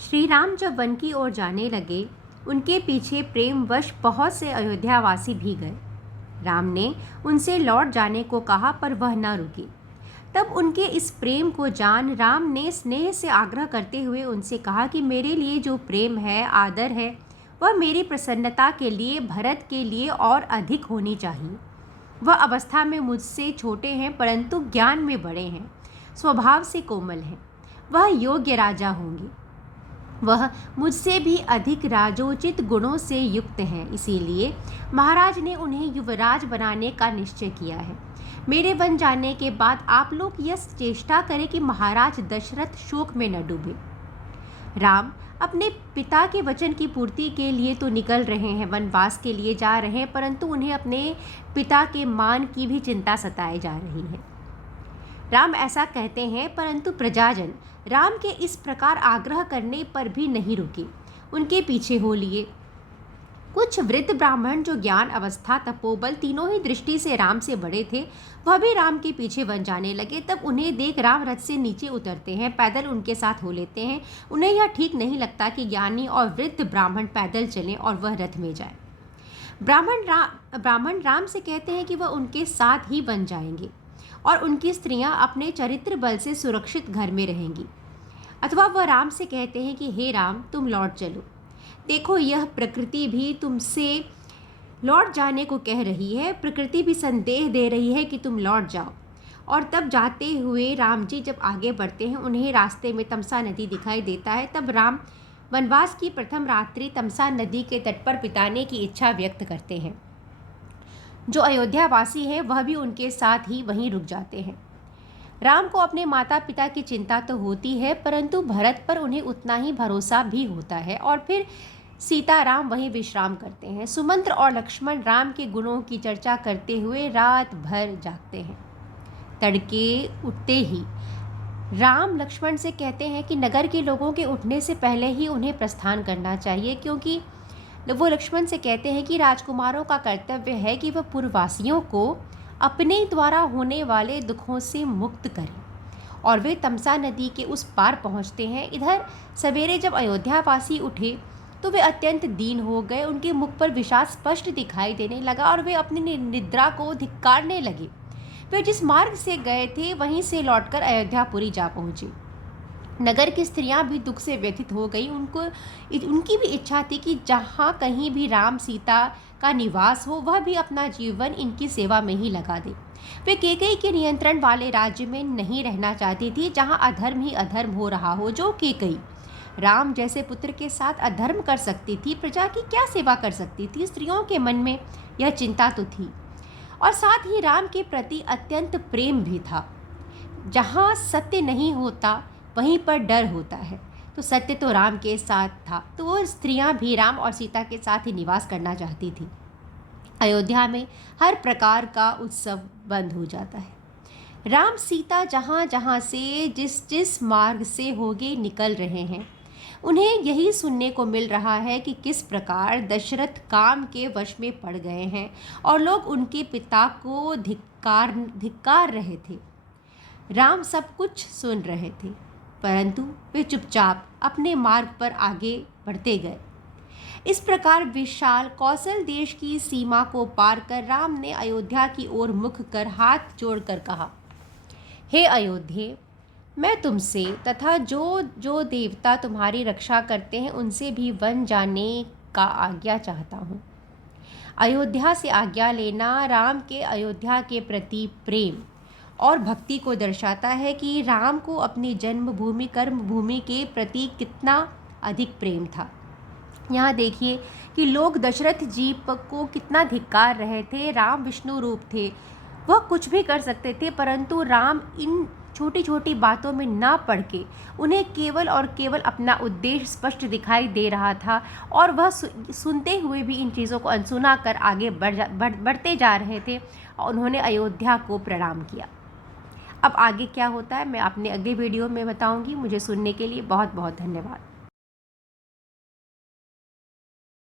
श्री राम जब वन की ओर जाने लगे, उनके पीछे प्रेमवश बहुत से अयोध्यावासी भी गए। राम ने उनसे लौट जाने को कहा, पर वह न रुकी। तब उनके इस प्रेम को जान राम ने स्नेह से आग्रह करते हुए उनसे कहा कि मेरे लिए जो प्रेम है, आदर है, वह मेरी प्रसन्नता के लिए, भरत के लिए और अधिक होनी चाहिए। वह अवस्था में मुझसे छोटे हैं, परंतु ज्ञान में बड़े हैं, स्वभाव से कोमल हैं। वह योग्य राजा होंगे। वह मुझसे भी अधिक राजोचित गुणों से युक्त हैं, इसीलिए महाराज ने उन्हें युवराज बनाने का निश्चय किया है। मेरे वन जाने के बाद आप लोग यह चेष्टा करें कि महाराज दशरथ शोक में न डूबे। राम अपने पिता के वचन की पूर्ति के लिए तो निकल रहे हैं, वनवास के लिए जा रहे हैं, परंतु उन्हें अपने पिता के मान की भी चिंता सताए जा रही है। राम ऐसा कहते हैं, परंतु प्रजाजन राम के इस प्रकार आग्रह करने पर भी नहीं रुके, उनके पीछे हो लिए। कुछ वृद्ध ब्राह्मण जो ज्ञान, अवस्था, तपोबल तीनों ही दृष्टि से राम से बड़े थे, वह भी राम के पीछे वन जाने लगे। तब उन्हें देख राम रथ से नीचे उतरते हैं, पैदल उनके साथ हो लेते हैं। उन्हें यह ठीक नहीं लगता कि ज्ञानी और वृद्ध ब्राह्मण पैदल चलें और वह रथ में जाए। ब्राह्मण राम से कहते हैं कि वह उनके साथ ही वन जाएंगे और उनकी स्त्रियां अपने चरित्र बल से सुरक्षित घर में रहेंगी। अथवा वह राम से कहते हैं कि हे राम, तुम लौट चलो। देखो, यह प्रकृति भी तुमसे लौट जाने को कह रही है। प्रकृति भी संदेह दे रही है कि तुम लौट जाओ। और तब जाते हुए राम जी जब आगे बढ़ते हैं, उन्हें रास्ते में तमसा नदी दिखाई देता है। तब राम वनवास की प्रथम रात्रि तमसा नदी के तट पर बिताने की इच्छा व्यक्त करते हैं। जो अयोध्यावासी हैं, वह भी उनके साथ ही वहीं रुक जाते हैं। राम को अपने माता पिता की चिंता तो होती है, परंतु भरत पर उन्हें उतना ही भरोसा भी होता है। और फिर सीताराम वहीं विश्राम करते हैं। सुमंत्र और लक्ष्मण राम के गुणों की चर्चा करते हुए रात भर जागते हैं। तड़के उठते ही राम लक्ष्मण से कहते हैं कि नगर के लोगों के उठने से पहले ही उन्हें प्रस्थान करना चाहिए, क्योंकि वो लक्ष्मण से कहते हैं कि राजकुमारों का कर्तव्य है कि वह पुरवासियों को अपने द्वारा होने वाले दुखों से मुक्त करें। और वे तमसा नदी के उस पार पहुंचते हैं। इधर सवेरे जब अयोध्यावासी उठे तो वे अत्यंत दीन हो गए। उनके मुख पर विषाद स्पष्ट दिखाई देने लगा और वे अपनी निद्रा को धिक्कारने लगे। वे जिस मार्ग से गए थे, वहीं से लौटकर अयोध्यापुरी जा पहुँचे। नगर की स्त्रियां भी दुख से व्यथित हो गई। उनकी भी इच्छा थी कि जहाँ कहीं भी राम सीता का निवास हो, वह भी अपना जीवन इनकी सेवा में ही लगा दे। वे कैकेयी के नियंत्रण वाले राज्य में नहीं रहना चाहती थी, जहाँ अधर्म ही अधर्म हो रहा हो। जो कैकेयी राम जैसे पुत्र के साथ अधर्म कर सकती थी, प्रजा की क्या सेवा कर सकती थी? स्त्रियों के मन में यह चिंता तो थी, और साथ ही राम के प्रति अत्यंत प्रेम भी था। जहाँ सत्य नहीं होता, वहीं पर डर होता है। तो सत्य तो राम के साथ था, तो वो स्त्रियां भी राम और सीता के साथ ही निवास करना चाहती थी। अयोध्या में हर प्रकार का उत्सव बंद हो जाता है। राम सीता जहाँ जहाँ से जिस जिस मार्ग से होगे निकल रहे हैं, उन्हें यही सुनने को मिल रहा है कि किस प्रकार दशरथ काम के वश में पड़ गए हैं और लोग उनके पिता को धिक्कार रहे थे। राम सब कुछ सुन रहे थे, परंतु वे चुपचाप अपने मार्ग पर आगे बढ़ते गए। इस प्रकार विशाल कौशल देश की सीमा को पार कर राम ने अयोध्या की ओर मुख कर हाथ जोड़कर कहा, हे अयोध्ये, मैं तुमसे तथा जो जो देवता तुम्हारी रक्षा करते हैं उनसे भी वन जाने का आज्ञा चाहता हूँ। अयोध्या से आज्ञा लेना राम के अयोध्या के प्रति प्रेम और भक्ति को दर्शाता है कि राम को अपनी जन्मभूमि कर्मभूमि के प्रति कितना अधिक प्रेम था। यहाँ देखिए कि लोग दशरथ जी को कितना धिक्कार रहे थे। राम विष्णु रूप थे, वह कुछ भी कर सकते थे, परंतु राम इन छोटी छोटी बातों में ना पड़ के उन्हें केवल और केवल अपना उद्देश्य स्पष्ट दिखाई दे रहा था, और वह सुनते हुए भी इन चीज़ों को अनसुना कर आगे बढ़ते जा रहे थे। और उन्होंने अयोध्या को प्रणाम किया। अब आगे क्या होता है मैं अपने अगले वीडियो में बताऊंगी। मुझे सुनने के लिए बहुत बहुत धन्यवाद।